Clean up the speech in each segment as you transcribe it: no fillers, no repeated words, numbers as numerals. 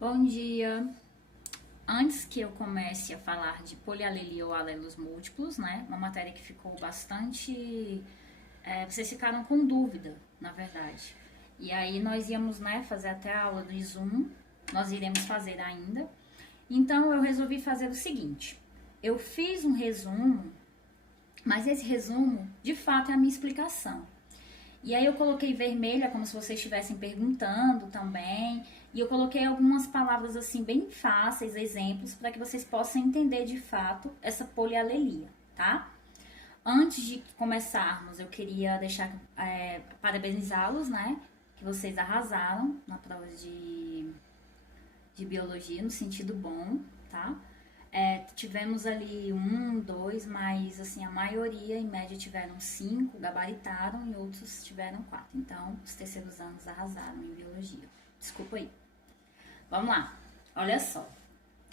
Bom dia! Antes que eu comece a falar de polialelia ou alelos múltiplos, né? Uma matéria que ficou bastante. Vocês ficaram com dúvida, na verdade. E aí nós íamos, né, fazer até a aula do Zoom, nós iremos fazer ainda. Então eu resolvi fazer o seguinte: eu fiz um resumo, mas esse resumo de fato é a minha explicação. E aí eu coloquei vermelha, como se vocês estivessem perguntando também. E eu coloquei algumas palavras assim bem fáceis, exemplos, para que vocês possam entender de fato essa polialelia, tá? Antes de começarmos, eu queria deixar parabenizá-los, né? Que vocês arrasaram na prova de biologia, no sentido bom, tá? Tivemos ali um, dois, mas assim, a maioria, em média, tiveram 5, gabaritaram e outros tiveram 4. Então, os terceiros anos arrasaram em biologia. Desculpa aí. Vamos lá. Olha só.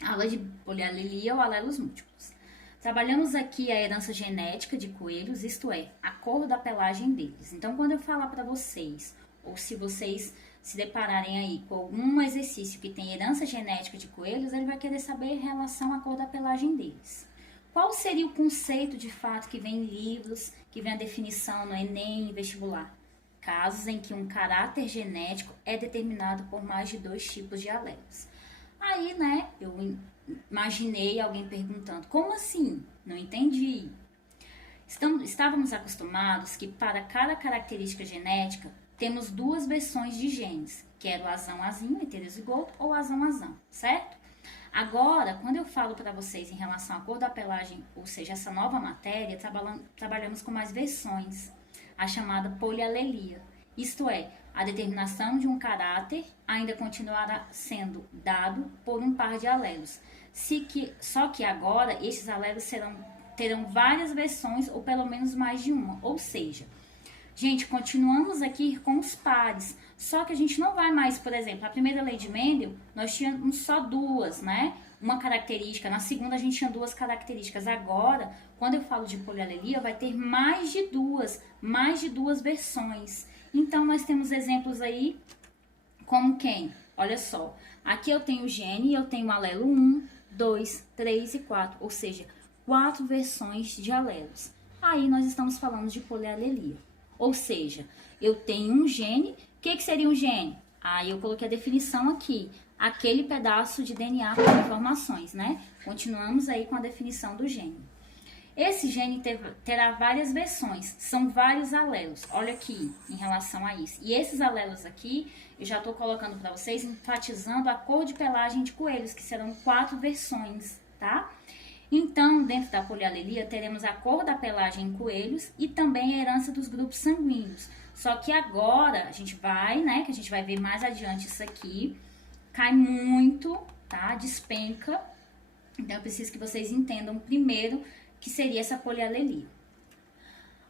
Aula de polialelia ou alelos múltiplos. Trabalhamos aqui a herança genética de coelhos, isto é, a cor da pelagem deles. Então, quando eu falar para vocês, ou se vocês se depararem aí com algum exercício que tem herança genética de coelhos, ele vai querer saber em relação à cor da pelagem deles. Qual seria o conceito de fato que vem em livros, que vem a definição no Enem e vestibular? Casos em que um caráter genético é determinado por mais de 2 tipos de alelos. Aí, né, eu imaginei alguém perguntando, como assim? Não entendi. Estávamos acostumados que para cada característica genética temos 2 versões de genes, que era o azão-azinho, heterozigoto, ou azão-azão, certo? Agora, quando eu falo para vocês em relação à cor da pelagem, ou seja, essa nova matéria, trabalhamos com mais versões, a chamada polialelia. Isto é, a determinação de um caráter ainda continuará sendo dado por um par de alelos. Só que agora, esses alelos terão várias versões, ou pelo menos mais de uma, ou seja, gente, continuamos aqui com os pares, só que a gente não vai mais, por exemplo, a primeira lei de Mendel, nós tínhamos só 2, né? Uma característica, na segunda a gente tinha 2 características. Agora, quando eu falo de polialelia, vai ter mais de duas versões. Então, nós temos exemplos aí, como quem? Olha só, aqui eu tenho o gene e eu tenho o alelo 1, 2, 3 e 4, ou seja, 4 versões de alelos. Aí nós estamos falando de polialelia. Ou seja, eu tenho um gene. O que seria um gene? Aí eu coloquei a definição aqui. Aquele pedaço de DNA com informações, né? Continuamos aí com a definição do gene. Esse gene terá várias versões. São vários alelos. Olha aqui, em relação a isso. E esses alelos aqui, eu já estou colocando para vocês, enfatizando a cor de pelagem de coelhos, que serão 4 versões, tá? Então, dentro da polialelia, teremos a cor da pelagem em coelhos e também a herança dos grupos sanguíneos. Só que agora, a gente vai, né, que a gente vai ver mais adiante isso aqui, cai muito, tá? Despenca. Então, eu preciso que vocês entendam primeiro que seria essa polialelia.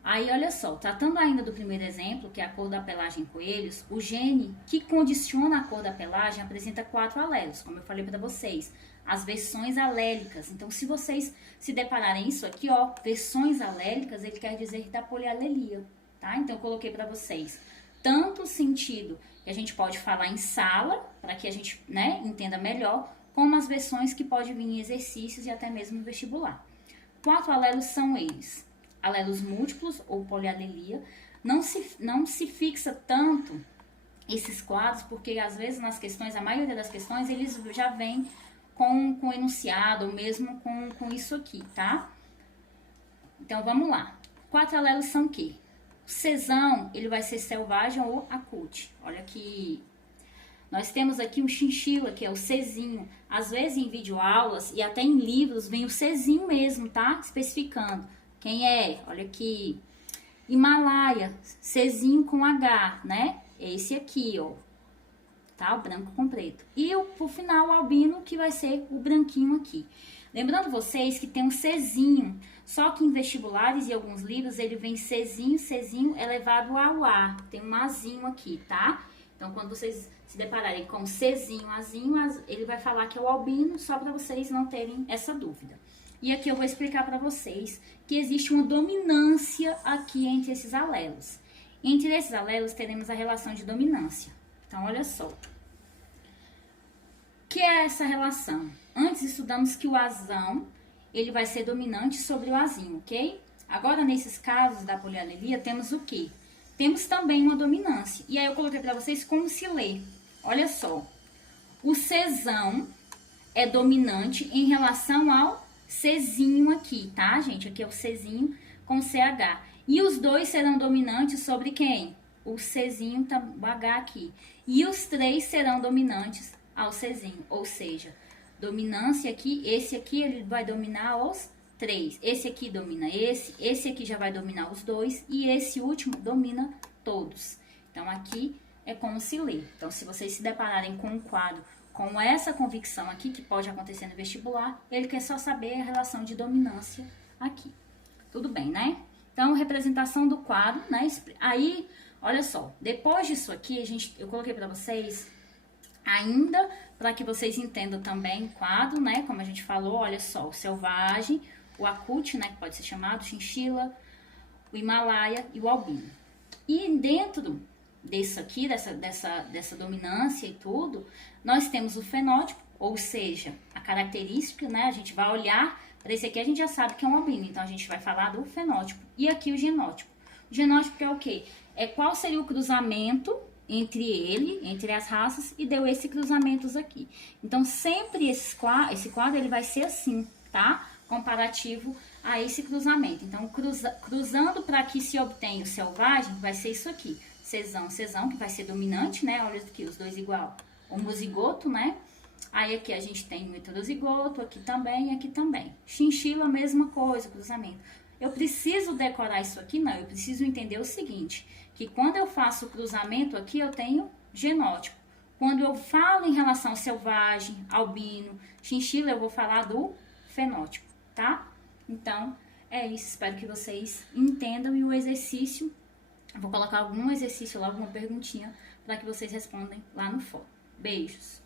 Aí, olha só, tratando ainda do primeiro exemplo, que é a cor da pelagem em coelhos, o gene que condiciona a cor da pelagem apresenta 4 alelos, como eu falei para vocês, as versões alélicas. Então, se vocês se depararem isso aqui, ó, versões alélicas, ele quer dizer da polialelia, tá? Então, eu coloquei para vocês tanto o sentido que a gente pode falar em sala, para que a gente, né, entenda melhor, como as versões que podem vir em exercícios e até mesmo no vestibular. 4 alelos são eles: alelos múltiplos ou polialelia. Não se fixa tanto esses quadros, porque às vezes nas questões, a maioria das questões, eles já vêm com enunciado, ou mesmo com isso aqui, tá? Então, vamos lá. 4 alelos são o quê? O Czão, ele vai ser selvagem ou acute. Olha aqui. Nós temos aqui um chinchila, que é o Czinho. Às vezes em videoaulas e até em livros vem o Czinho mesmo, tá? Especificando. Quem é? Olha aqui. Himalaia, Czinho com H, né? Esse aqui, ó. Tá? O branco com preto. E por final o albino, que vai ser o branquinho aqui. Lembrando vocês que tem um Czinho, só que em vestibulares e alguns livros ele vem Czinho elevado ao A. Tem um Azinho aqui, tá? Então, quando vocês se depararem com Czinho, Azinho, ele vai falar que é o albino, só para vocês não terem essa dúvida. E aqui eu vou explicar para vocês que existe uma dominância aqui entre esses alelos. Entre esses alelos teremos a relação de dominância. Então, olha só. que é essa relação? Antes estudamos que o azão, ele vai ser dominante sobre o azinho, ok? Agora, nesses casos da polialelia, temos o quê? Temos também uma dominância. E aí eu coloquei para vocês como se lê. Olha só. O Czão é dominante em relação ao Czinho aqui, tá, gente? Aqui é o Czinho com CH. E os dois serão dominantes sobre quem? O Czinho, o H aqui. E os três serão dominantes ao Czinho. Ou seja, dominância aqui, esse aqui ele vai dominar os três. Esse aqui domina esse aqui já vai dominar os dois e esse último domina todos. Então, aqui é como se lê. Então, se vocês se depararem com um quadro com essa convicção aqui, que pode acontecer no vestibular, ele quer só saber a relação de dominância aqui. Tudo bem, né? Então, representação do quadro, né? Aí, olha só, depois disso aqui, eu coloquei para vocês ainda, para que vocês entendam também o quadro, né? Como a gente falou, olha só, o selvagem, o acute, né, que pode ser chamado, chinchila, o Himalaia e o albino. E dentro disso aqui, dessa dominância e tudo, nós temos o fenótipo, ou seja, a característica, né, a gente vai olhar para esse aqui, a gente já sabe que é um albino, então a gente vai falar do fenótipo. E aqui o genótipo. O genótipo é o quê? É qual seria o cruzamento entre as raças, e deu esse cruzamentos aqui. Então, sempre esse quadro ele vai ser assim, tá? Comparativo a esse cruzamento. Então, cruzando para que se obtenha o selvagem, vai ser isso aqui. Czão, que vai ser dominante, né? Olha aqui, os dois igual. Homozigoto, né? Aí aqui a gente tem o heterozigoto, aqui também e aqui também. Chinchila, mesma coisa, cruzamento. Eu preciso decorar isso aqui? Não, eu preciso entender o seguinte, que quando eu faço o cruzamento aqui, eu tenho genótipo. Quando eu falo em relação ao selvagem, albino, chinchila, eu vou falar do fenótipo, tá? Então, é isso. Espero que vocês entendam. E o exercício, eu vou colocar algum exercício lá, alguma perguntinha, para que vocês respondam lá no fórum. Beijos!